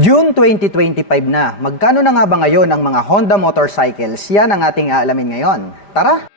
June 2025 na. Magkano na nga ba ngayon ang mga Honda motorcycles? Yan ang ating aalamin ngayon. Tara!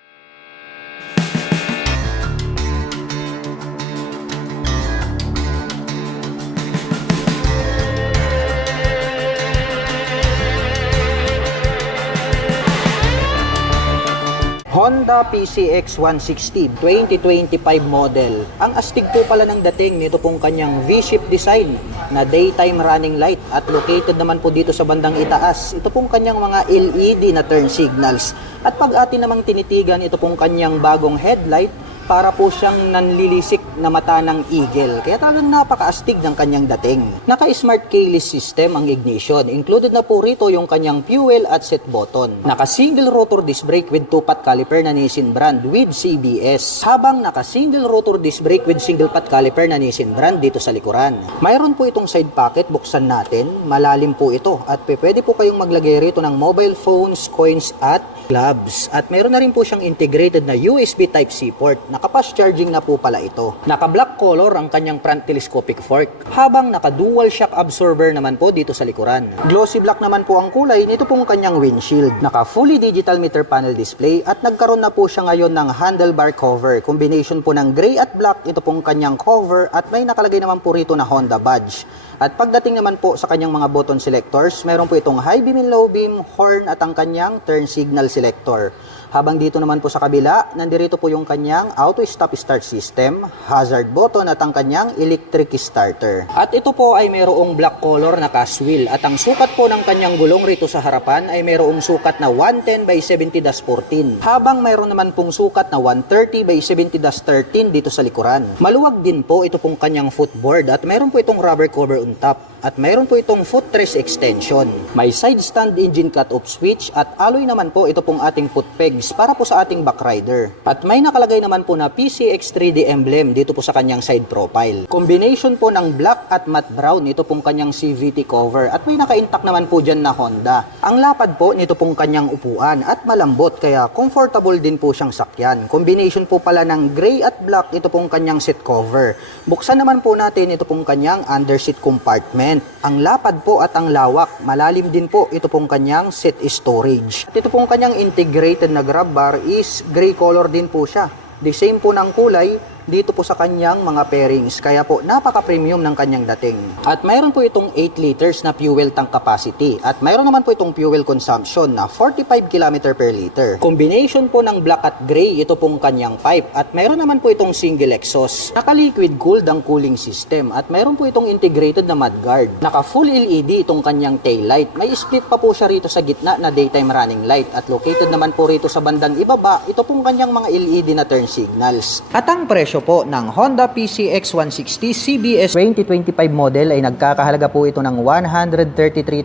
Honda PCX 160 2025 model. Ang astig po pala ng dating nito pong kanyang V-shape design na daytime running light at located naman po dito sa bandang itaas. Ito pong kanyang mga LED na turn signals. At pag atin namang tinitigan, ito pong kanyang bagong headlight para po siyang nanlilisik na mata ng eagle. Kaya talagang napakaastig ng kanyang dating. Naka-smart keyless system ang ignition. Included na po rito yung kanyang fuel at set button. Naka-single rotor disc brake with 2-pot caliper na Nissin brand with CBS. Habang naka-single rotor disc brake with single-pot caliper na Nissin brand dito sa likuran. Mayroon po itong side pocket, buksan natin. Malalim po ito at pwede po kayong maglagay rito ng mobile phones, coins at gloves. At mayroon na rin po siyang integrated na USB Type-C port. Naka-fast charging na po pala ito. Naka-black color ang kanyang front telescopic fork. Habang naka-dual shock absorber naman po dito sa likuran. Glossy black naman po ang kulay nito pong kanyang windshield. Naka-fully digital meter panel display at nagkaroon na po siya ngayon ng handlebar cover. Combination po ng gray at black ito pong kanyang cover at may nakalagay naman po rito na Honda badge. At pagdating naman po sa kanyang mga button selectors, meron po itong high beam and low beam, horn at ang kanyang turn signal selector. Habang dito naman po sa kabila, nandirito po yung kanyang auto stop start system, hazard button at ang kanyang electric starter. At ito po ay mayroong black color na cast wheel at ang sukat po ng kanyang gulong rito sa harapan ay mayroong sukat na 110 by 70-14. Habang mayroon naman pong sukat na 130 by 70-13 dito sa likuran. Maluwag din po ito pong kanyang footboard at mayroon po itong rubber cover on top. At mayroon po itong footrest extension. May side stand engine cut-off switch at alloy naman po ito pong ating foot pegs para po sa ating backrider. At may nakalagay naman po na PCX 3D emblem dito po sa kanyang side profile. Combination po ng black at matte brown ito pong kanyang CVT cover at may naka-intact naman po dyan na Honda. Ang lapad po nito pong kanyang upuan at malambot kaya comfortable din po siyang sakyan. Combination po pala ng gray at black ito pong kanyang seat cover. Buksan naman po natin ito pong kanyang underseat compartment. Ang lapad po at ang lawak, malalim din po ito pong kanyang seat storage. Ito pong kanyang integrated na grab bar is gray color din po siya. The same po ng kulay dito po sa kanyang mga pairings. Kaya po napaka-premium ng kanyang dating. At mayroon po itong 8 liters na fuel tank capacity. At mayroon naman po itong fuel consumption na 45 km per liter. Combination po ng black at gray ito pong kanyang pipe. At mayroon naman po itong single exhaust. Naka-liquid cooled ang cooling system. At mayroon po itong integrated na mudguard. Naka-full LED itong kanyang tail light. May split pa po siya rito sa gitna na daytime running light. At located naman po rito sa bandang ibaba, ito pong kanyang mga LED na turn signals. At ang presyo po ng Honda PCX 160 CBS 2025 model ay nagkakahalaga po ito ng 133,400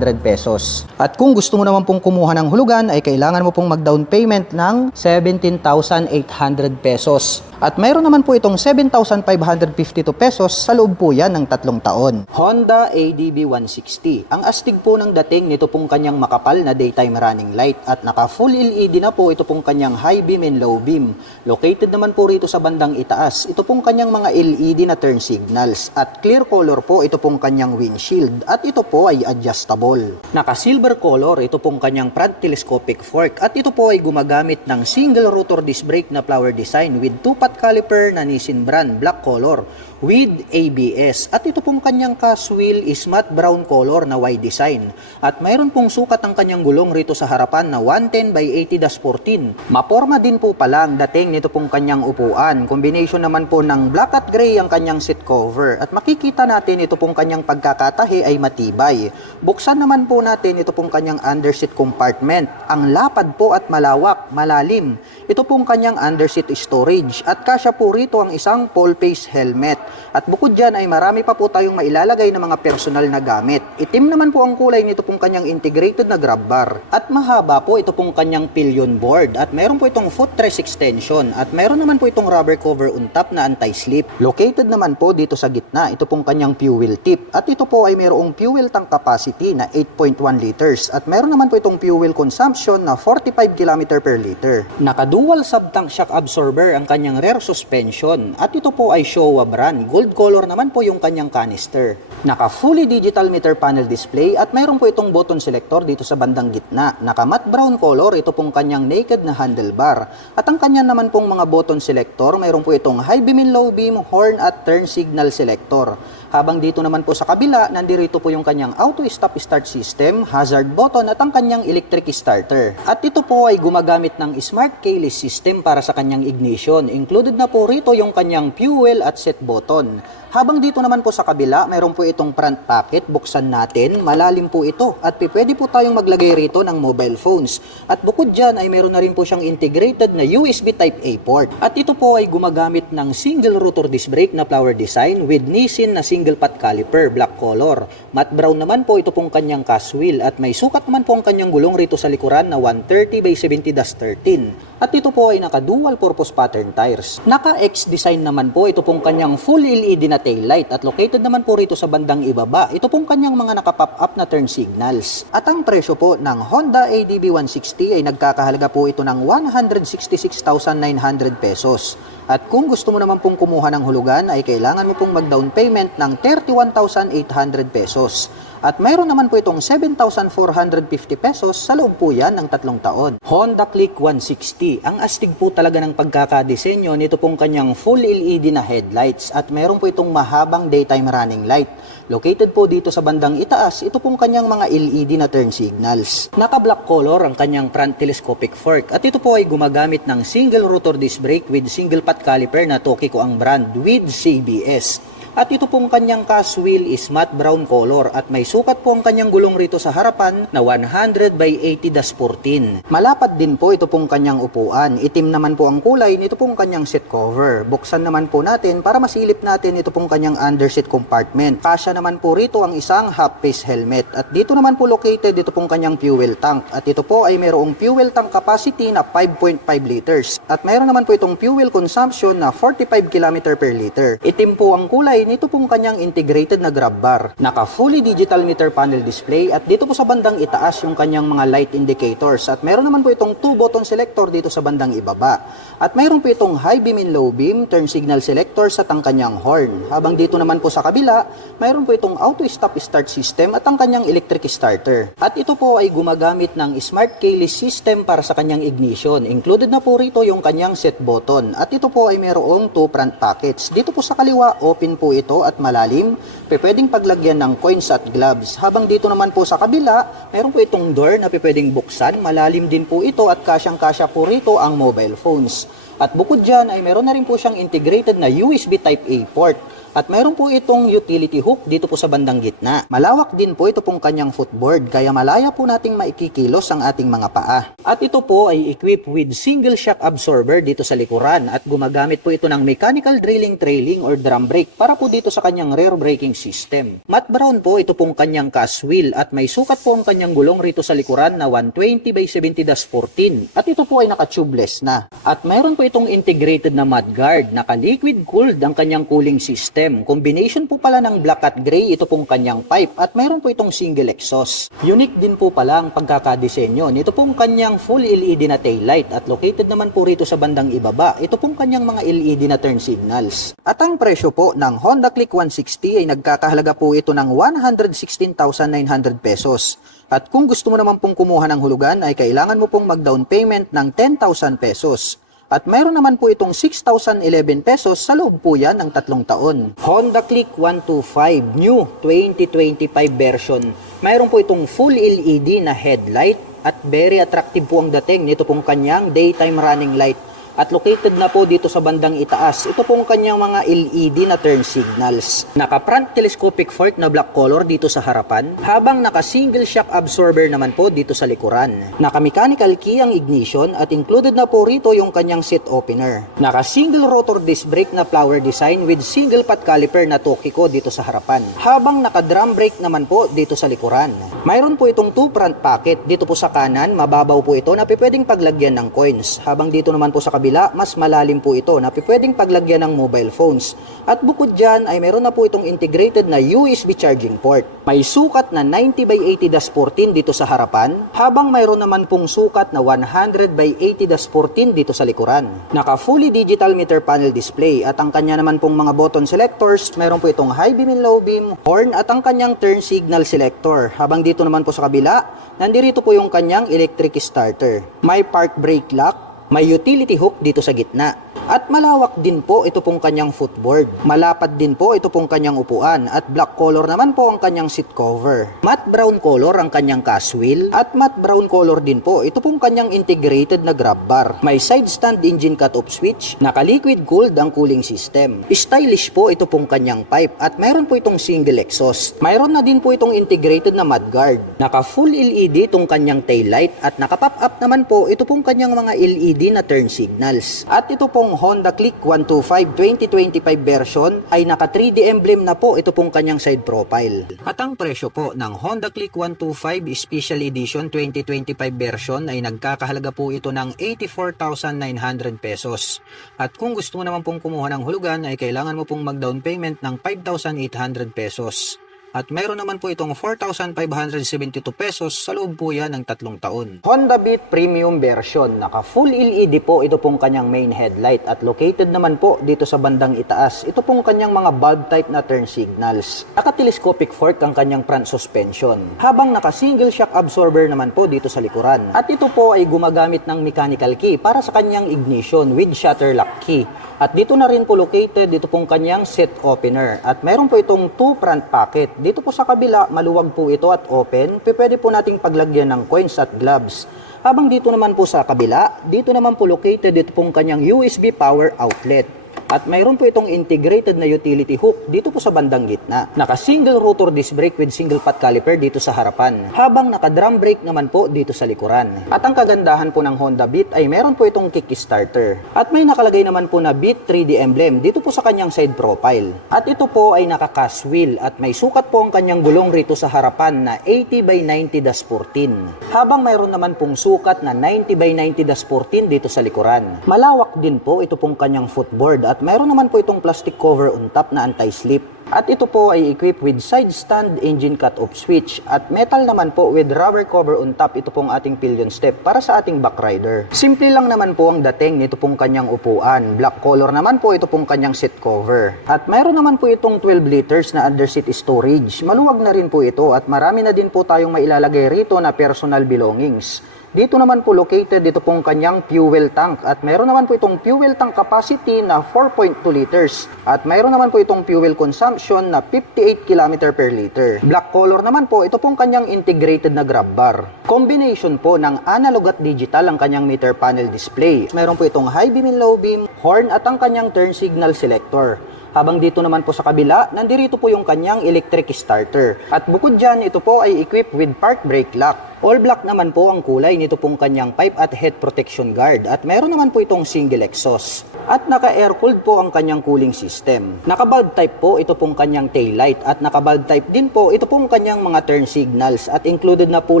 pesos. At kung gusto mo naman pong kumuha ng hulugan ay kailangan mo pong mag-down payment ng 17,800 pesos. At mayroon naman po itong 7,552 pesos sa loob po yan ng 3 taon. Honda ADB 160. Ang astig po ng dating nito pong kanyang makapal na daytime running light at naka full LED na po ito pong kanyang high beam and low beam. Located naman po rito sa bandang itaas. Ito pong kanyang mga LED na turn signals at clear color po ito pong kanyang windshield at ito po ay adjustable. Naka silver color ito pong kanyang front telescopic fork at ito po ay gumagamit ng single rotor disc brake na flower design with 2-pot caliper na Nissin brand black color with ABS at ito pong kanyang cast wheel is matte brown color na Y design at mayroon pong sukat ang kanyang gulong rito sa harapan na 110 by 80-14. Maporma din po pala ang dating nito pong kanyang upuan. Combination naman po ng black at gray ang kanyang seat cover at makikita natin ito pong kanyang pagkakatahi ay matibay. Buksan naman po natin ito pong kanyang underseat compartment. Ang lapad po at malawak, malalim. Ito pong kanyang underseat storage at kasya po rito ang isang full face helmet. At bukod dyan ay marami pa po tayong mailalagay na mga personal na gamit. Itim naman po ang kulay nito pong kanyang integrated na grab bar. At mahaba po ito pong kanyang pillion board. At meron po itong footrest extension. At meron naman po itong rubber cover on top na anti-slip. Located naman po dito sa gitna, ito pong kanyang fuel tip. At ito po ay mayroong fuel tank capacity na 8.1 liters. At meron naman po itong fuel consumption na 45 km per liter. Naka-dual sub-tank shock absorber ang kanyang rear suspension at ito po ay Showa brand. Gold color naman po yung kanyang canister. Naka fully digital meter panel display at mayroon po itong button selector dito sa bandang gitna. Naka matte brown color, ito pong kanyang naked na handlebar. At ang kanya naman pong mga button selector, mayroon po itong high beam and low beam, horn at turn signal selector. Habang dito naman po sa kabila, nandito po yung kanyang auto stop start system, hazard button at ang kanyang electric starter. At ito po ay gumagamit ng smart keyless system para sa kanyang ignition. Included na po rito yung kanyang fuel at set button. Habang dito naman po sa kabila, mayroon po itong front pocket, buksan natin, malalim po ito at pwede po tayong maglagay rito ng mobile phones. At bukod dyan ay mayroon na rin po siyang integrated na USB Type-A port. At ito po ay gumagamit ng single rotor disc brake na flower design with Nissin na single pot caliper, black color. Matte brown naman po ito pong kanyang cast wheel at may sukat naman po ang kanyang gulong rito sa likuran na 130 by 70-13. At ito po ay naka dual purpose pattern tires. Naka X design naman po ito pong kanyang full LED na taillight at located naman po rito sa bandang ibaba. Ito pong kanyang mga naka-pop up na turn signals. At ang presyo po ng Honda ADB 160 ay nagkakahalaga po ito ng 166,900 pesos. At kung gusto mo naman pong kumuha ng hulugan ay kailangan mo pong mag-down payment ng 31,800 pesos. At mayroon naman po itong 7,450 pesos sa loob po yan ng 3 taon. Honda Click 160. Ang astig po talaga ng pagkakadesenyo nito pong kanyang full LED na headlights at mayroon po itong mahabang daytime running light. Located po dito sa bandang itaas, ito pong kanyang mga LED na turn signals. Naka-black color ang kanyang front telescopic fork at ito po ay gumagamit ng single rotor disc brake with single pot caliper na Tokiko ang brand with CBS. At ito pong kanyang cast wheel is matte brown color at may sukat po ang kanyang gulong rito sa harapan na 100 by 80-14. Malapad din po ito pong kanyang upuan. Itim naman po ang kulay nito pong kanyang seat cover. Buksan naman po natin para masilip natin ito pong kanyang underseat compartment. Kasya naman po rito ang isang half face helmet. At dito naman po located ito pong kanyang fuel tank. At ito po ay mayroong fuel tank capacity na 5.5 liters. At mayroon naman po itong fuel consumption na 45 km per liter. Itim po ang kulay nito pong kanyang integrated na grab bar. Naka fully digital meter panel display at dito po sa bandang itaas yung kanyang mga light indicators at meron naman po itong 2 button selector dito sa bandang ibaba. At meron po itong high beam and low beam, turn signal selectors at ang kanyang horn. Habang dito naman po sa kabila, meron po itong auto stop start system at ang kanyang electric starter. At ito po ay gumagamit ng smart keyless system para sa kanyang ignition. Included na po rito yung kanyang set button. At ito po ay mayroong 2 front pockets. Dito po sa kaliwa, open po ito at malalim, pwedeng paglagyan ng coins at gloves. Habang dito naman po sa kabila, meron po itong door na pwedeng buksan, malalim din po ito at kasyang-kasya po rito ang mobile phones. At bukod dyan ay meron na rin po siyang integrated na USB Type-A port. At mayroon po itong utility hook dito po sa bandang gitna. Malawak din po ito pong kanyang footboard kaya malaya po nating maikikilos ang ating mga paa. At ito po ay equipped with single shock absorber dito sa likuran at gumagamit po ito ng mechanical drilling trailing or drum brake para po dito sa kanyang rear braking system. Matte brown po ito pong kanyang cast wheel at may sukat po ang kanyang gulong rito sa likuran na 120 by 70-14 at ito po ay naka-tubeless na. At mayroon po itong integrated na mudguard, naka-liquid cooled ang kanyang cooling system. Combination po pala ng black at gray ito pong kanyang pipe at mayroon po itong single exhaust. Unique din po pala ang pagkakadesenyo nito pong kanyang full LED na taillight at located naman po rito sa bandang ibaba. Ito pong kanyang mga LED na turn signals. At ang presyo po ng Honda Click 160 ay nagkakahalaga po ito ng 116,900 pesos. At kung gusto mo naman pong kumuha ng hulugan ay kailangan mo pong mag-down payment ng 10,000 pesos. At mayroon naman po itong 6,011 pesos sa loob po yan ng 3 taon. Honda Click 125 New 2025 version. Mayroon po itong full LED na headlight at very attractive po ang dating nito pong kanyang daytime running light. At located na po dito sa bandang itaas, ito pong kanyang mga LED na turn signals. Naka-front telescopic fork na black color dito sa harapan, habang naka-single shock absorber naman po dito sa likuran. Naka-mechanical key ang ignition at included na po rito yung kanyang seat opener. Naka-single rotor disc brake na flower design with single pot caliper na Tokiko dito sa harapan, habang naka-drum brake naman po dito sa likuran. Mayroon po itong 2 front pocket dito po sa kanan, mababaw po ito na pwedeng paglagyan ng coins, habang dito naman po sa kabila, mas malalim po ito na pwedeng paglagyan ng mobile phones. At bukod dyan ay meron na po itong integrated na USB charging port. May sukat na 90x80-14 dito sa harapan, habang mayroon naman pong sukat na 100x80-14 dito sa likuran. Naka fully digital meter panel display at ang kanya naman pong mga button selectors, mayroon po itong high beam and low beam, horn at ang kanyang turn signal selector. Habang dito naman po sa kabila, nandirito po yung kanyang electric starter. May park brake lock, may utility hook dito sa gitna. At malawak din po ito pong kanyang footboard. Malapad din po ito pong kanyang upuan at black color naman po ang kanyang seat cover. Matte brown color ang kanyang cast wheel at matte brown color din po ito pong kanyang integrated na grab bar. May side stand engine cut-off switch, naka-liquid cooled ang cooling system. Stylish po ito pong kanyang pipe at mayroon po itong single exhaust. Mayroon na din po itong integrated na mudguard. Naka full LED itong kanyang taillight at naka-pop up naman po ito pong kanyang mga LED na turn signals. At ito pong Honda Click 125 2025 version ay naka 3D emblem na po ito pong kanyang side profile. At ang presyo po ng Honda Click 125 Special Edition 2025 version ay nagkakahalaga po ito ng 84,900 pesos. At kung gusto mo naman pong kumuha ng hulugan ay kailangan mo pong mag-down payment ng 5,800 pesos. At mayroon naman po itong 4,572 pesos sa loob po yan ng 3 taon. Honda Beat Premium version. Naka full LED po ito pong kanyang main headlight at located naman po dito sa bandang itaas. Ito pong kanyang mga bulb type na turn signals. Naka-telescopic fork ang kanyang front suspension. Habang naka-single shock absorber naman po dito sa likuran. At ito po ay gumagamit ng mechanical key para sa kanyang ignition with shutter lock key. At dito na rin po located dito pong kanyang set opener. At mayroon po itong 2 front pocket. Dito po sa kabila, maluwag po ito at open. Pwede po nating paglagyan ng coins at gloves. Habang dito naman po sa kabila, dito naman po located dito pong kanyang USB power outlet. At mayroon po itong integrated na utility hook dito po sa bandang gitna. Naka-single rotor disc brake with single pot caliper dito sa harapan. Habang naka-drum brake naman po dito sa likuran. At ang kagandahan po ng Honda Beat ay meron po itong kickstarter. At may nakalagay naman po na Beat 3D emblem dito po sa kanyang side profile. At ito po ay naka-cast wheel at may sukat po ang kanyang gulong rito sa harapan na 80x90-14. Habang mayroon naman pong sukat na 90x90-14 dito sa likuran. Malawak din po ito pong kanyang footboard at mayroon naman po itong plastic cover on top na anti-slip. At ito po ay equipped with side stand engine cut-off switch at metal naman po with rubber cover on top ito pong ating pillion step para sa ating back rider. Simple lang naman po ang dating nito pong kanyang upuan. Black color naman po ito pong kanyang seat cover. At mayroon naman po itong 12 liters na under seat storage. Maluwag na rin po ito at marami na din po tayong mailalagay rito na personal belongings. Dito naman po located dito pong kanyang fuel tank at mayroon naman po itong fuel tank capacity na 4.2 liters at mayroon naman po itong fuel consumption na 58 km per liter. Black color naman po ito pong kanyang integrated na grab bar. Combination po ng analog at digital ang kanyang meter panel display. Mayroon po itong high beam and low beam, horn at ang kanyang turn signal selector. Habang dito naman po sa kabila, nandirito po yung kanyang electric starter. At bukod dyan, ito po ay equipped with park brake lock. All black naman po ang kulay nito pong kanyang pipe at head protection guard. At meron naman po itong single exhaust. At naka-air-cooled po ang kanyang cooling system. Naka-bulb type po ito pong kanyang taillight. At naka-bulb type din po ito pong kanyang mga turn signals. At included na po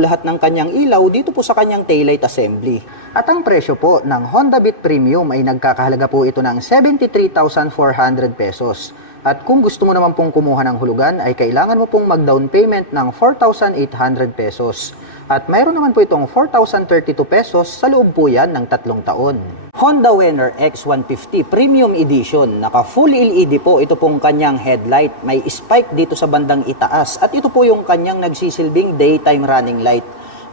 lahat ng kanyang ilaw dito po sa kanyang taillight assembly. At ang presyo po ng Honda Beat Premium ay nagkakahalaga po ito ng 73,400 pesos. At kung gusto mo naman pong kumuha ng hulugan ay kailangan mo pong mag-down payment ng 4,800 pesos. At mayroon naman po itong 4,032 pesos sa loob po yan ng 3 taon. Honda Venner X150 Premium Edition. Naka full LED po ito pong kanyang headlight. May spike dito sa bandang itaas. At ito po yung kanyang nagsisilbing daytime running light.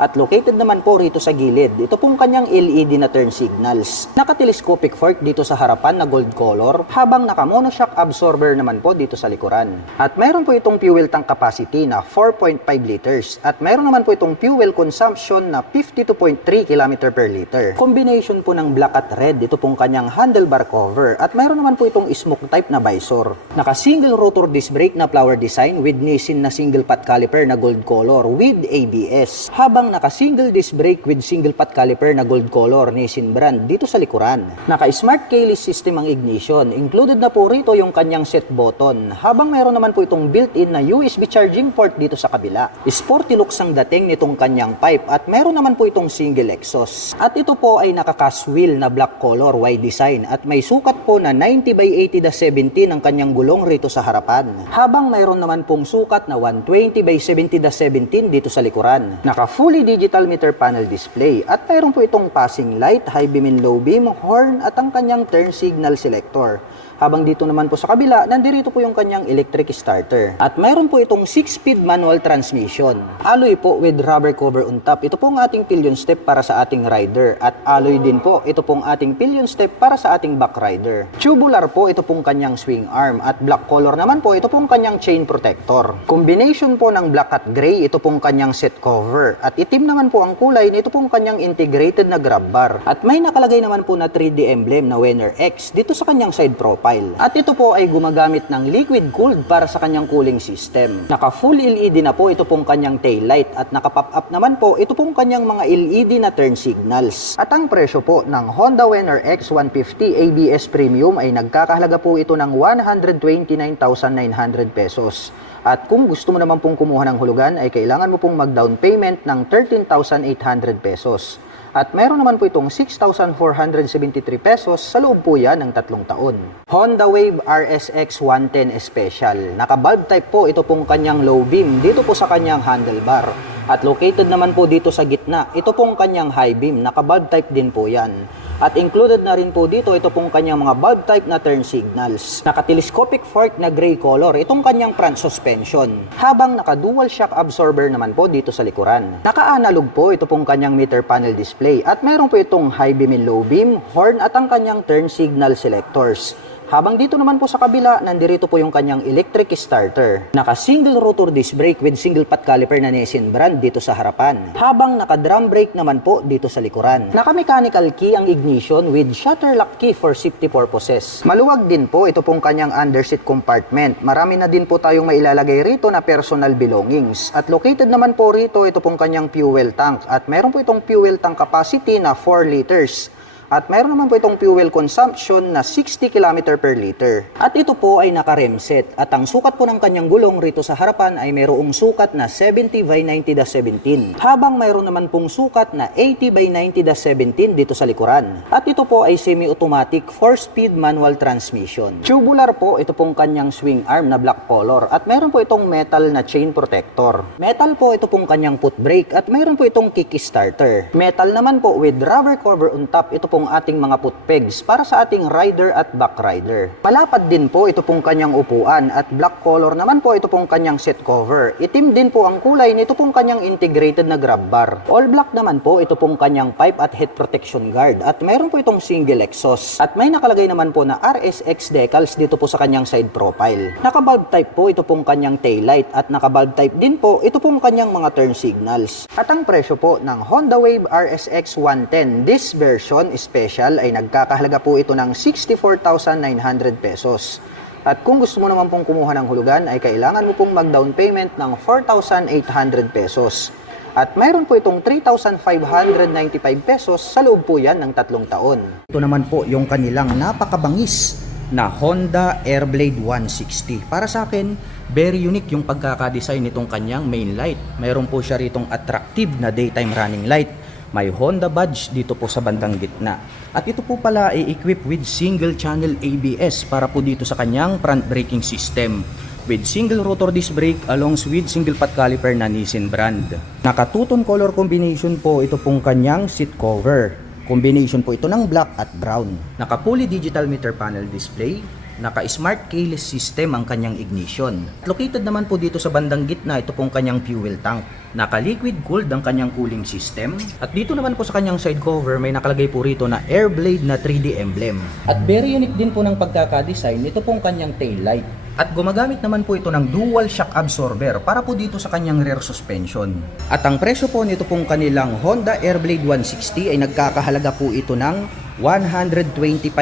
At located naman po rito sa gilid, ito pong kanyang LED na turn signals. Naka-telescopic fork dito sa harapan na gold color, habang naka-monoshock absorber naman po dito sa likuran. At mayroon po itong fuel tank capacity na 4.5 liters. At mayroon naman po itong fuel consumption na 52.3 km per liter. Combination po ng black at red, ito pong kanyang handlebar cover. At mayroon naman po itong smoke type na visor. Naka-single rotor disc brake na flower design with Nissin na single pot caliper na gold color with ABS. Habang Habang naka-single disc brake with single pot caliper na gold color Nissin brand dito sa likuran. Naka-smart keyless system ang ignition. Included na po rito yung kanyang set button. Habang mayroon naman po itong built-in na USB charging port dito sa kabila. Sporty looks ang dating nitong kanyang pipe at mayroon naman po itong single exhaust. At ito po ay naka-cast wheel na black color wide design at may sukat po na 90/80/70 ang kanyang gulong rito sa harapan. Habang mayroon naman pong sukat na 120/70/17 dito sa likuran. Naka-fully digital meter panel display at mayroon po itong passing light, high beam and low beam, horn at ang kanyang turn signal selector. Habang dito naman po sa kabila, nandirito po yung kanyang electric starter. At mayroon po itong 6-speed manual transmission. Alloy po with rubber cover on top. Ito po ang ating pillion step para sa ating rider. At alloy din po, ito pong ating pillion step para sa ating back rider. Tubular po, ito pong kanyang swing arm. At black color naman po, ito pong kanyang chain protector. Combination po ng black at gray, ito pong kanyang set cover. At itim naman po ang kulay, ito pong kanyang integrated na grab bar. At may nakalagay naman po na 3D emblem na Winner X dito sa kanyang side profile. At ito po ay gumagamit ng liquid cooled para sa kanyang cooling system. Naka full LED na po ito pong kanyang tail light at naka pop up naman po ito pong kanyang mga LED na turn signals. At ang presyo po ng Honda Winner X 150 ABS Premium ay nagkakahalaga po ito ng 129,900 pesos. At kung gusto mo naman pong kumuha ng hulugan ay kailangan mo pong mag-down payment ng 13,800 pesos. At meron naman po itong 6,473 pesos sa loob po yan ng 3 taon. Honda Wave RSX 110 Special. Naka-bulb type po ito pong kanyang low beam dito po sa kanyang handlebar. At located naman po dito sa gitna, ito pong kanyang high beam. Naka-bulb type din po yan. At included na rin po dito ito pong kanyang mga bulb type na turn signals. Naka-telescopic fork na gray color itong kanyang front suspension. Habang naka-dual shock absorber naman po dito sa likuran. Naka-analog po ito pong kanyang meter panel display at meron po itong high beam and low beam, horn at ang kanyang turn signal selectors. Habang dito naman po sa kabila, nandirito po yung kanyang electric starter. Naka-single rotor disc brake with single pot caliper na Nissin brand dito sa harapan. Habang naka-drum brake naman po dito sa likuran. Naka-mechanical key ang ignition with shutter lock key for safety purposes. Maluwag din po ito pong kanyang underseat compartment. Marami na din po tayong mailalagay rito na personal belongings. At located naman po rito ito pong kanyang fuel tank. At meron po itong fuel tank capacity na 4 liters. At mayroon naman po itong fuel consumption na 60 km per liter. At ito po ay naka-rem set. At ang sukat po ng kanyang gulong rito sa harapan ay mayroong sukat na 70/90/17. Habang mayroon naman pong sukat na 80/90/17 dito sa likuran. At ito po ay semi-automatic 4-speed manual transmission. Tubular po ito pong kanyang swing arm na black color. At mayroon po itong metal na chain protector. Metal po ito pong kanyang foot brake. At mayroon po itong kickstarter. Metal naman po with rubber cover on top. Ito pong ating mga foot pegs para sa ating rider at back rider. Palapad din po ito pong kanyang upuan at black color naman po ito pong kanyang seat cover. Itim din po ang kulay nito pong kanyang integrated na grab bar. All black naman po ito pong kanyang pipe at head protection guard at mayroon po itong single exhaust. At may nakalagay naman po na RSX decals dito po sa kanyang side profile. Naka-bulb type po ito pong kanyang tail light at naka-bulb type din po ito pong kanyang mga turn signals. At ang presyo po ng Honda Wave RSX 110 this version special ay nagkakahalaga po ito ng 64,900 pesos. At kung gusto mo naman pong kumuha ng hulugan ay kailangan mo pong mag-down payment ng 4,800 pesos. At mayroon po itong 3,595 pesos sa loob po yan ng 3 taon. Ito naman po yung kanilang napakabangis na Honda Airblade 160. Para sa akin, very unique yung pagkakadesign nitong kanyang main light. Mayroon po siya ritong attractive na daytime running light. May Honda badge dito po sa bandang gitna. At ito po pala ay equipped with single channel ABS para po dito sa kanyang front braking system. With single rotor disc brake along with single pot caliper na Nissin brand. Naka two-tone color combination po ito pong kanyang seat cover. Combination po ito ng black at brown. Naka fully digital meter panel display. Naka-smart keyless system ang kanyang ignition. Located naman po dito sa bandang gitna ito pong kanyang fuel tank. Naka-liquid cooled ang kanyang cooling system. At dito naman po sa kanyang side cover may nakalagay po rito na Airblade na 3D emblem. At very unique din po ng pagkakadesign nito pong kanyang tail light. At gumagamit naman po ito ng dual shock absorber para po dito sa kanyang rear suspension. At ang presyo po nito pong kanilang Honda Airblade 160 ay nagkakahalaga po ito ng 125,900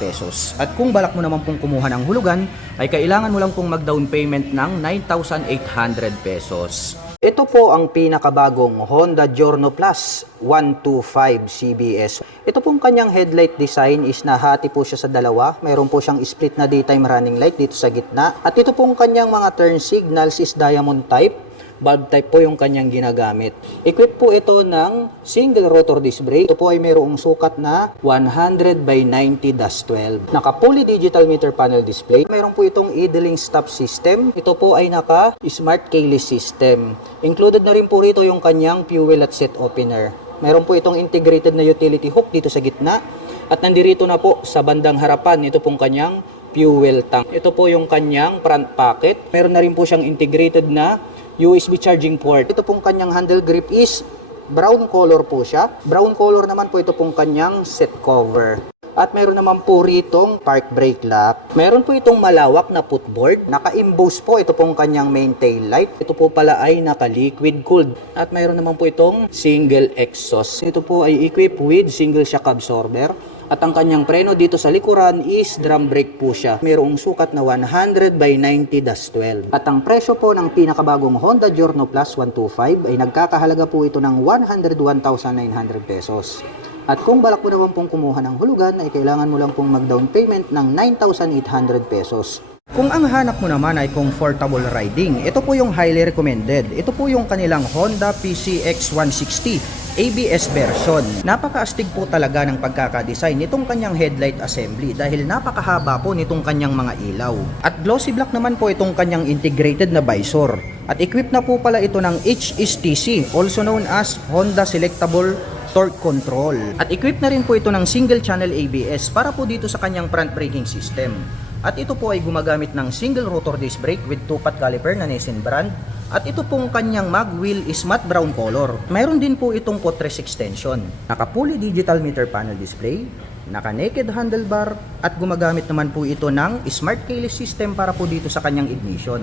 pesos. At kung balak mo naman pong kumuha ng hulugan, ay kailangan mo lang pong mag-down payment ng 9,800 pesos. Ito po ang pinakabagong Honda Giorno Plus 125 CBS. Ito pong kanyang headlight design is nahati po siya sa dalawa. Mayroon po siyang split na daytime running light dito sa gitna. At ito pong kanyang mga turn signals is diamond type. Bulb type po yung kanyang ginagamit. Equipped po ito ng single rotor disc brake. Ito po ay mayroong sukat na 100 by 90-12. Naka fully digital meter panel display. Mayroon po itong idling stop system. Ito po ay naka smart keyless system. Included na rin po rito yung kanyang fuel at set opener. Mayroon po itong integrated na utility hook dito sa gitna. At nandirito na po sa bandang harapan, ito pong kanyang fuel tank. Ito po yung kanyang front pocket. Meron na rin po siyang integrated na USB charging port. Ito pong kanyang handle grip is brown color po siya. Brown color naman po ito pong kanyang seat cover. At meron naman po ritong park brake lock. Meron po itong malawak na footboard. Naka-emboss po ito pong kanyang main tail light. Ito po pala ay naka-liquid cooled. At meron naman po itong single exhaust. Ito po ay equipped with single shock absorber. At ang kanyang preno dito sa likuran is drum brake po siya. Mayroong sukat na 100 by 90-12. At ang presyo po ng pinakabagong Honda Giorno Plus 125 ay nagkakahalaga po ito ng 101,900 pesos. At kung balak mo naman pong kumuha ng hulugan ay kailangan mo lang pong mag-down payment ng 9,800 pesos. Kung ang hanap mo naman ay comfortable riding, ito po yung highly recommended. Ito po yung kanilang Honda PCX 160 ABS version. Napakaastig po talaga ng pagkakadesign nitong kanyang headlight assembly dahil napakahaba po nitong kanyang mga ilaw. At glossy black naman po itong kanyang integrated na visor. At equipped na po pala ito ng HSTC, also known as Honda Selectable Torque Control. At equipped na rin po ito ng single channel ABS para po dito sa kanyang front braking system. At ito po ay gumagamit ng single rotor disc brake with 2-pot caliper na Nissin brand. At ito pong kanyang mag wheel is matte brown color. Mayroon din po itong footrest extension. Naka fully digital meter panel display, naka naked handlebar, at gumagamit naman po ito ng smart keyless system para po dito sa kanyang ignition.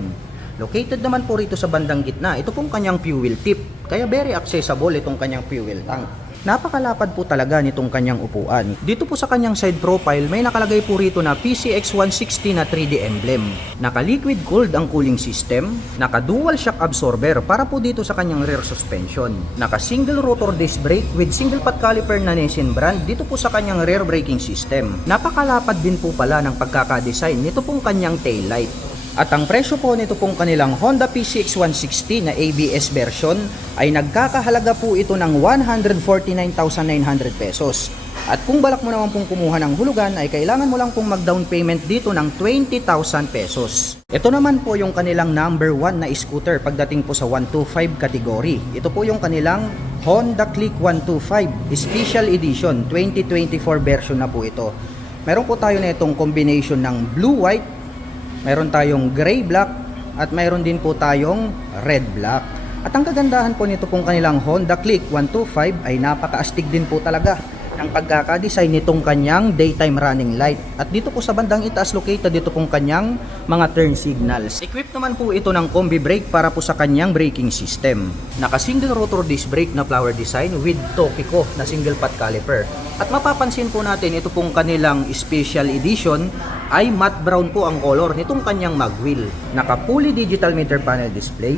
Located naman po rito sa bandang gitna, ito pong kanyang fuel tip. Kaya very accessible itong kanyang fuel tank. Napakalapad po talaga nitong kanyang upuan. Dito po sa kanyang side profile, may nakalagay po rito na PCX 160 na 3D emblem. Naka-liquid cooled ang cooling system. Naka-dual shock absorber para po dito sa kanyang rear suspension. Naka-single rotor disc brake with single pot caliper na Nissin brand dito po sa kanyang rear braking system. Napakalapad din po pala ng pagkakadesign nito pong kanyang taillight. At ang presyo po nito pong kanilang Honda PCX 160 na ABS version ay nagkakahalaga po ito ng 149,900 pesos. At kung balak mo naman pong kumuha ng hulugan ay kailangan mo lang pong mag-down payment dito ng 20,000 pesos. Ito naman po yung kanilang number 1 na scooter pagdating po sa 125 category. Ito po yung kanilang Honda Click 125 Special Edition 2024 version na po ito. Meron po tayo na itong combination ng blue-white, mayroon tayong gray-black, at mayroon din po tayong red-black. At ang kagandahan po nito pong kanilang Honda Click 125 ay napakaastig din po talaga ng pagkakadesign nitong kanyang daytime running light. At dito po sa bandang itaas located dito pong kanyang mga turn signals. Equipped naman po ito ng combi brake para po sa kanyang braking system. Naka single rotor disc brake na flower design with Tokico na single pot caliper. At mapapansin po natin ito pong kanilang special edition ay matte brown po ang color nitong kanyang mag wheel. Naka fully digital meter panel display,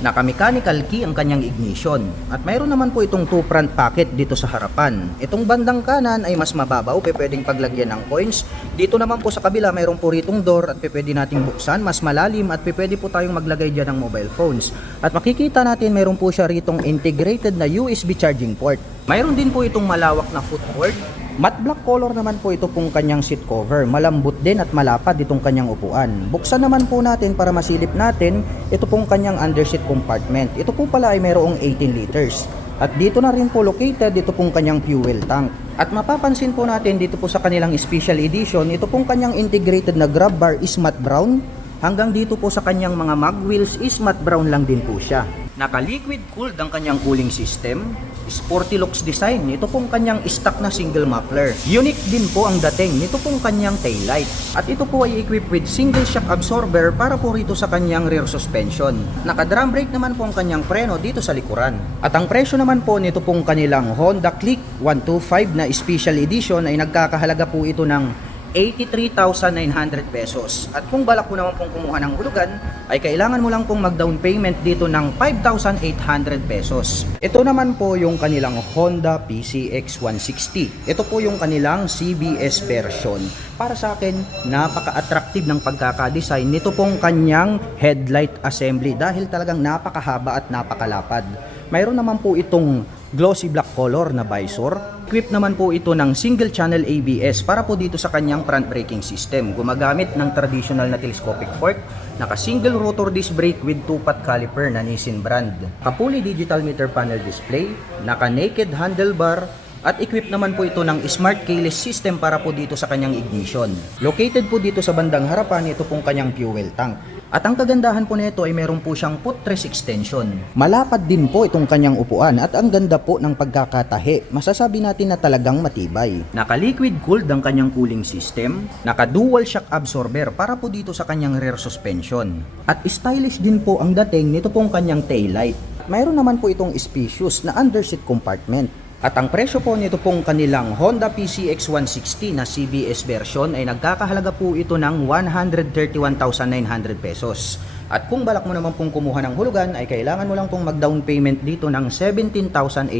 naka mechanical key ang kanyang ignition, at mayroon naman po itong 2 front pocket dito sa harapan. Itong bandang kanan ay mas mababaw, pwedeng paglagyan ng coins. Dito naman po sa kabila mayroon po ritong door at pwede nating buksan, mas malalim, at pwede po tayong maglagay dyan ng mobile phones. At makikita natin mayroon po siya ritong integrated na USB charging port. Mayroon din po itong malawak na footboard. Matte black color naman po ito pong kanyang seat cover. Malambot din at malapad itong kanyang upuan. Buksan naman po natin para masilip natin ito pong kanyang underseat compartment. Ito po pala ay mayroong 18 liters. At dito na rin po located ito pong kanyang fuel tank. At mapapansin po natin dito po sa kanilang special edition, ito pong kanyang integrated na grab bar is matte brown. Hanggang dito po sa kanyang mga mag wheels is matte brown lang din po siya. Naka-liquid cooled ang kanyang cooling system. Sporty looks design. Ito pong kanyang stock na single muffler. Unique din po ang dating nito pong kanyang taillight. At ito po ay equipped with single shock absorber para po rito sa kanyang rear suspension. Naka-drum brake naman po ang kanyang preno dito sa likuran. At ang presyo naman po nito pong kanilang Honda Click 125 na special edition ay nagkakahalaga po ito ng 83,900 pesos. At kung balak mo naman pong kumuha ng hulugan, ay kailangan mo lang pong mag-down payment dito ng 5,800 pesos. Ito naman po yung kanilang Honda PCX 160. Ito po yung kanilang CBS version. Para sa akin, napaka-attractive ng pagkakadesign nito pong kanyang headlight assembly dahil talagang napakahaba at napakalapad. Mayroon naman po itong glossy black color na visor. Equipped naman po ito ng single channel ABS para po dito sa kanyang front braking system. Gumagamit ng traditional na telescopic fork, naka single rotor disc brake with 2-pot caliper na Nissin brand. Kapuli digital meter panel display, naka naked handlebar, at equipped naman po ito ng smart keyless system para po dito sa kanyang ignition. Located po dito sa bandang harapan, ito pong kanyang fuel tank. At ang kagandahan po nito ay meron po siyang footrest extension. Malapad din po itong kanyang upuan at ang ganda po ng pagkakatahi. Masasabi natin na talagang matibay. Naka-liquid cooled ang kanyang cooling system. Naka-dual shock absorber para po dito sa kanyang rear suspension. At stylish din po ang dating nito pong kanyang taillight. Mayroon naman po itong spacious na underseat compartment. At ang presyo po nito pong kanilang Honda PCX 160 na CBS version ay nagkakahalaga po ito ng 131,900 pesos. At kung balak mo naman pong kumuha ng hulugan ay kailangan mo lang pong mag-down payment dito ng 17,800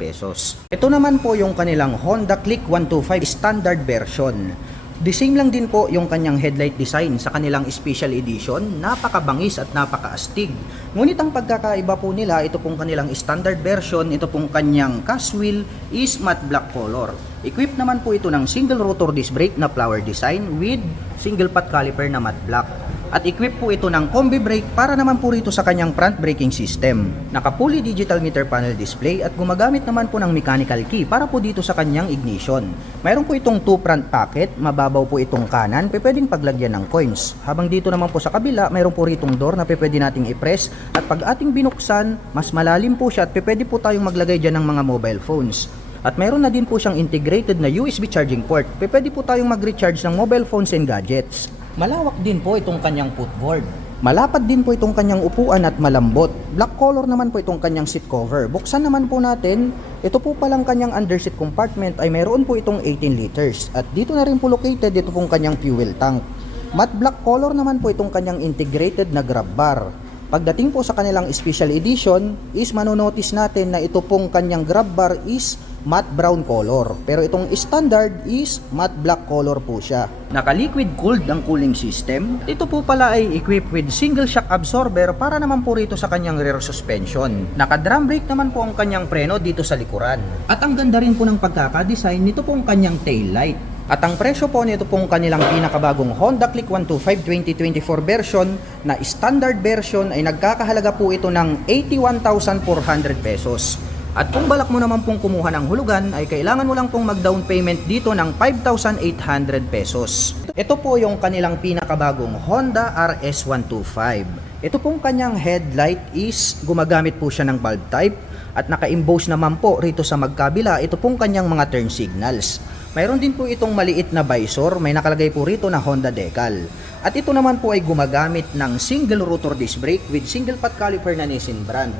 pesos. Ito naman po yung kanilang Honda Click 125 standard version. The same lang din po yung kanyang headlight design sa kanilang special edition, napakabangis at napakaastig. Ngunit ang pagkakaiba po nila, ito pong kanilang standard version, ito pong kanyang cast wheel is matte black color. Equipped naman po ito ng single rotor disc brake na flower design with single pot caliper na matte black. At equipped po ito ng combi brake para naman po rito sa kanyang front braking system. Naka-fully digital meter panel display at gumagamit naman po ng mechanical key para po dito sa kanyang ignition. Mayroon po itong 2 front pocket, mababaw po itong kanan, pwedeng paglagyan ng coins. Habang dito naman po sa kabila, mayroon po ritong door na pwede nating i-press at pag ating binuksan, mas malalim po siya at pwede po tayong maglagay dyan ng mga mobile phones. At mayroon na din po siyang integrated na USB charging port, pwede po tayong mag-recharge ng mobile phones and gadgets. Malawak din po itong kanyang footboard. Malapad din po itong kanyang upuan at malambot. Black color naman po itong kanyang seat cover. Buksan naman po natin, ito po palang kanyang underseat compartment ay mayroon po itong 18 liters. At dito na rin po located ito pong kanyang fuel tank. Matte black color naman po itong kanyang integrated na grab bar. Pagdating po sa kanilang special edition is manonotice natin na ito pong kanyang grab bar is matte brown color. Pero itong standard is matte black color po siya. Naka-liquid cooled ang cooling system. Ito po pala ay equipped with single shock absorber para naman po rito sa kanyang rear suspension. Naka-drum brake naman po ang kanyang preno dito sa likuran. At ang ganda rin po ng pagkakadesign nito pong kanyang tail light. At ang presyo po nito pong kanilang pinakabagong Honda Click 125 2024 version na standard version ay nagkakahalaga po ito ng 81,400 pesos. At kung balak mo naman pong kumuha ng hulugan ay kailangan mo lang pong mag-down payment dito ng 5,800 pesos. Ito po yung kanilang pinakabagong Honda RS125. Ito pong kanyang headlight is gumagamit po siya ng bulb type at naka-emboss naman po rito sa magkabila ito pong kanyang mga turn signals. Mayroon din po itong maliit na visor, may nakalagay po rito na Honda decal. At ito naman po ay gumagamit ng single rotor disc brake with single pot caliper na Nissin brand.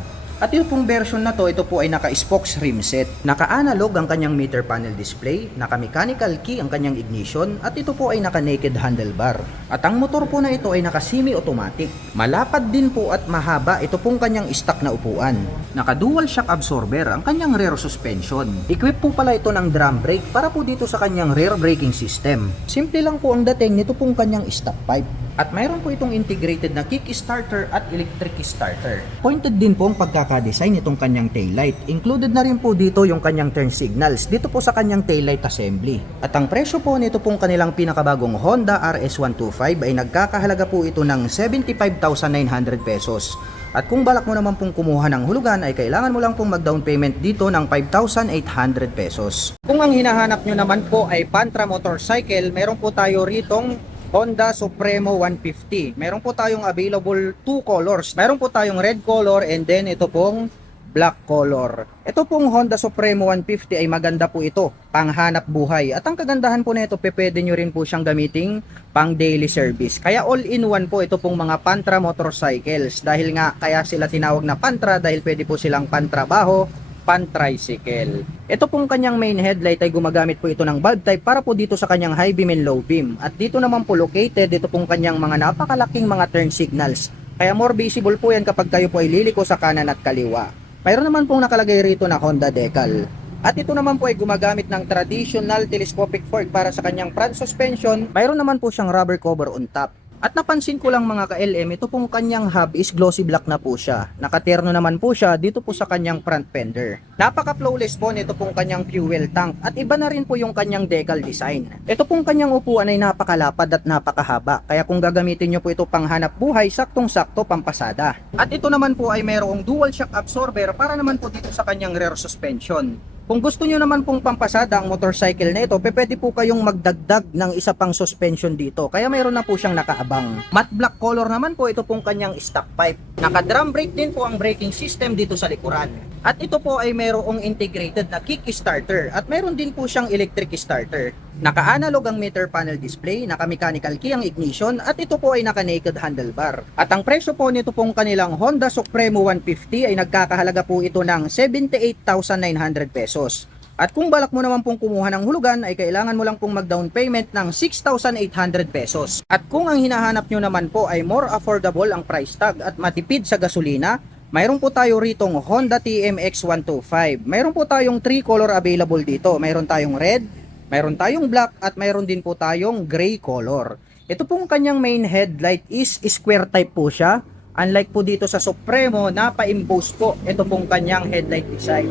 At yung pong version na to, ito po ay naka-spokes rim set. Naka-analog ang kanyang meter panel display, naka-mechanical key ang kanyang ignition, at ito po ay naka-naked handlebar. At ang motor po na ito ay naka-semi-automatic. Malapad din po at mahaba ito pong kanyang stock na upuan. Naka-dual shock absorber ang kanyang rear suspension. Equipped po pala ito ng drum brake para po dito sa kanyang rear braking system. Simple lang po ang dating nito pong kanyang stop pipe. At mayroon po itong integrated na kick starter at electric starter. Pointed din po ang pagkakadesign nitong kanyang taillight. Included na rin po dito yung kanyang turn signals dito po sa kanyang taillight assembly. At ang presyo po nito pong kanilang pinakabagong Honda RS125 ay nagkakahalaga po ito ng 75,900 pesos. At kung balak mo naman pong kumuha ng hulugan ay kailangan mo lang pong mag-down payment dito ng 5,800 pesos. Kung ang hinahanap nyo naman po ay Pantra motorcycle, meron po tayo ritong Honda Supremo 150. Meron po tayong available 2 colors. Meron po tayong red color and then ito pong black color. Ito pong Honda Supremo 150 ay maganda po ito, panghanap buhay. At ang kagandahan po nito, pwede nyo rin po siyang gamiting pang daily service. Kaya all-in-one po ito pong mga Pantra motorcycles. Dahil nga kaya sila tinawag na Pantra dahil pwede po silang pantrabaho, pan-tricycle. Ito pong kanyang main headlight ay gumagamit po ito ng bulb type para po dito sa kanyang high beam and low beam. At dito naman po located ito pong kanyang mga napakalaking mga turn signals. Kaya more visible po yan kapag kayo po ay liliko sa kanan at kaliwa. Mayroon naman pong nakalagay rito na Honda decal. At ito naman po ay gumagamit ng traditional telescopic fork para sa kanyang front suspension. Mayroon naman po siyang rubber cover on top. At napansin ko lang mga ka-LM, ito pong kanyang hub is glossy black na po siya. Nakaterno naman po siya dito po sa kanyang front fender. Napaka-flawless po nito pong kanyang fuel tank at iba na rin po yung kanyang decal design. Ito pong kanyang upuan ay napakalapad at napakahaba. Kaya kung gagamitin nyo po ito pang hanap buhay, saktong-sakto pampasada. At ito naman po ay mayroong dual shock absorber para naman po dito sa kanyang rear suspension. Kung gusto nyo naman pong pampasada ang motorcycle na ito, pwede po kayong magdagdag ng isa pang suspension dito. Kaya mayroon na po siyang nakaabang. Matte black color naman po ito pong kanyang stock pipe. Naka-drum brake din po ang braking system dito sa likuran. At ito po ay mayroong integrated na kick starter at mayroon din po siyang electric starter. Naka-analog ang meter panel display, naka-mechanical key ang ignition at ito po ay naka-naked handlebar. At ang presyo po nito pong kanilang Honda Supremo 150 ay nagkakahalaga po ito ng 78,900 pesos. At kung balak mo naman pong kumuha ng hulugan ay kailangan mo lang pong mag-down payment ng 6,800 pesos. At kung ang hinahanap nyo naman po ay more affordable ang price tag at matipid sa gasolina, mayroon po tayo ritong Honda TMX 125. Mayroon po tayong 3 color available dito. Mayroon tayong red, mayroon tayong black at mayroon din po tayong gray color. Ito pong kanyang main headlight is square type po siya. Unlike po dito sa Supremo na pa-impose po ito pong kanyang headlight design.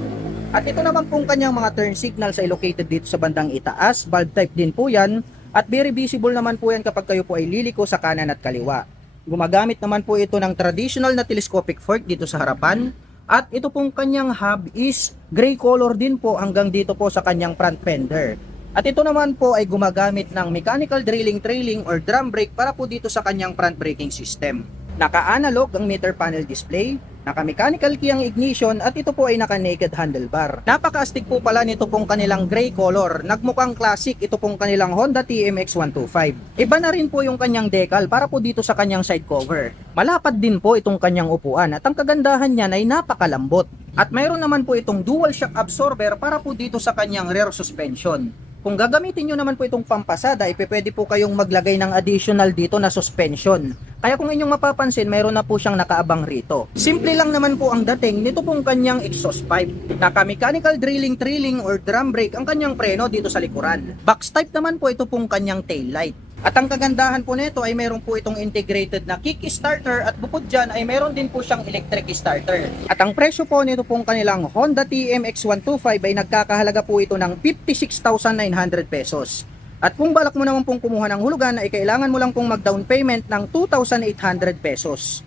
At ito naman pong kanyang mga turn signals ay located dito sa bandang itaas. Bulb type din po yan. At very visible naman po yan kapag kayo po ay liliko sa kanan at kaliwa. Gumagamit naman po ito ng traditional na telescopic fork dito sa harapan. At ito pong kanyang hub is gray color din po hanggang dito po sa kanyang front fender. At ito naman po ay gumagamit ng mechanical drilling trailing or drum brake para po dito sa kanyang front braking system. Naka-analog ang meter panel display, naka-mechanical key ang ignition at ito po ay naka-naked handlebar. Napaka-astig po pala nito pong kanilang gray color. Nagmukhang classic ito pong kanilang Honda TMX 125. Iba na rin po yung kanyang decal para po dito sa kanyang side cover. Malapad din po itong kanyang upuan at ang kagandahan niyan ay napakalambot. At mayroon naman po itong dual shock absorber para po dito sa kanyang rear suspension. Kung gagamitin nyo naman po itong pampasada, pwede po kayong maglagay ng additional dito na suspension. Kaya kung inyong mapapansin, mayroon na po siyang nakaabang rito. Simple lang naman po ang dating nito pong kanyang exhaust pipe. Naka-mechanical drilling trailing or drum brake ang kanyang preno dito sa likuran. Box type naman po ito pong kanyang tail light. At ang kagandahan po nito ay mayroon po itong integrated na kick starter at bukod dyan ay mayroon din po siyang electric starter. At ang presyo po nito pong kanilang Honda TMX 125 ay nagkakahalaga po ito ng 56,900 pesos. At kung balak mo naman pong kumuha ng hulugan ay kailangan mo lang pong mag-down payment ng 2,800 pesos.